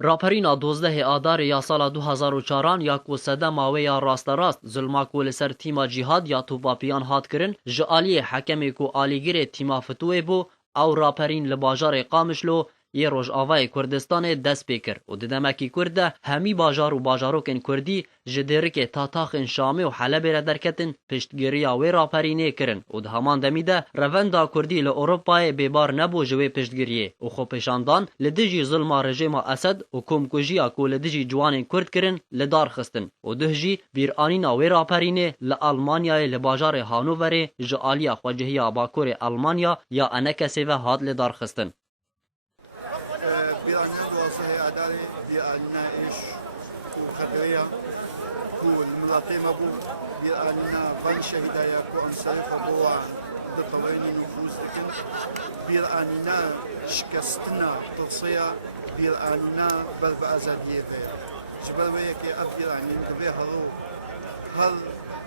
راپرین 12 آذار یا سال 2004 یا کو سدما و یا راست ظلما کو لسر تیما جهاد یا توپاپیان هات کرن جالی حکم کو آلیگیر تیما فتوی بو او راپرین لباجار قامشلو یه روز آوای کردستان دست بکر و ددمکی کرده همی باجار و باجاروکن کردی جدرک تاتاخن شامی و حلب را درکتن پشتگیریا و راپرینه کرن و ده همان دمیده روندا کردی لأوروپای بیبار نبو جوی پشتگیریه و خو پشاندان لدجی ظلم رژیم اسد و کمکوژیا کو لدجی جوان کرد کرن لدار خستن و دهجی بیرانینا و راپرینه لآلمانیای لباجار هانوور جالیا خواجهیا باکور آلمانیا یا انکسی و هاد لدار خستن. ملاطي مبو بيراننا فان شهدايا كو انصرف بوا دطويني نفوز لكن بيراننا شكستنا تصيا بيراننا بل بأزادية جبل ويكي أب بيرانين دبي هلو هل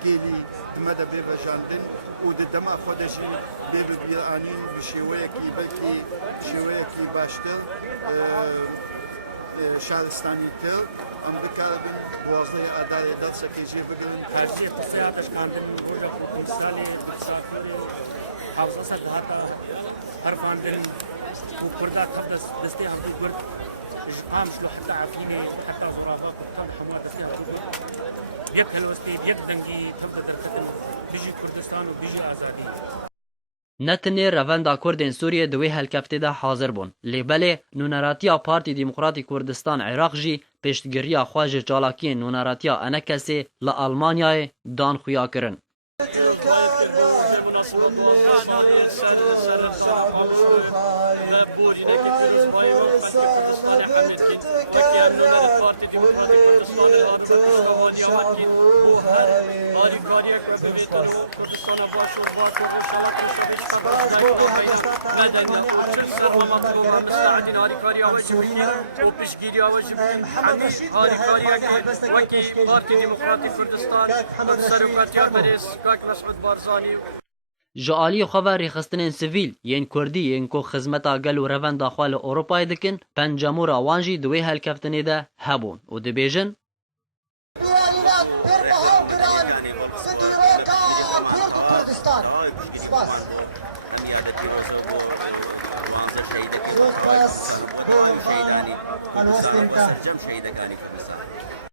كيلي دمدا بيبا جاندن وددما خودشي بيبا بيرانين بشيويكي بلكي شيويكي باشتر شهرستانی تر ام بکردن بوازه اداره دست کیجی بگیرن. هرچی قصه دشمندن بود مثالی مسافری حافظه صد هاتا حرفاندن و کرده خب دستی هم کرد جام شلو حتى عفيني حتى زرافات كان حماد دستی هم کرد یک هلوستی یک دنگی خب درختن بيجي كردستان و بيجي آزادی. نتنی روندا کردین سوریه دوی هلکفته ده حاضر بون. لیبله نونراتیا پارتی دموکراتی کردستان عراق جی پشتگیریا خواج جالاکی نونراتیا انکسی لآلمانیای دان خویا کرن. جالی خواه ریخستن سویل ین کردی ین کو خدمتا گل و روند داخل اروپای دکن پنجمور آوانجی دوی هلکفتنی ده هبون و دبیجن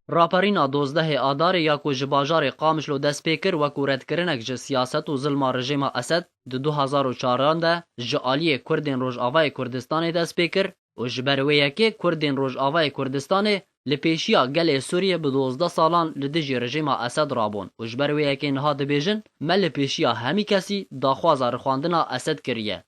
راپرین 12 آذار یا کو جباجار قامشلو دست پیکر و کورت کرنک ج سیاست و ظلم رژیم اسد د 2004 ده جالی کردین روجاوای کردستان دست پیکر و جبروی که کردین روجاوای کردستان لپیشیا گل سوریه به 12 سالان لدجی رژیم اسد رابون و جبروی که نها دبیجن مل پیشیا همی کسی داخواز رخواندنا اسد کریه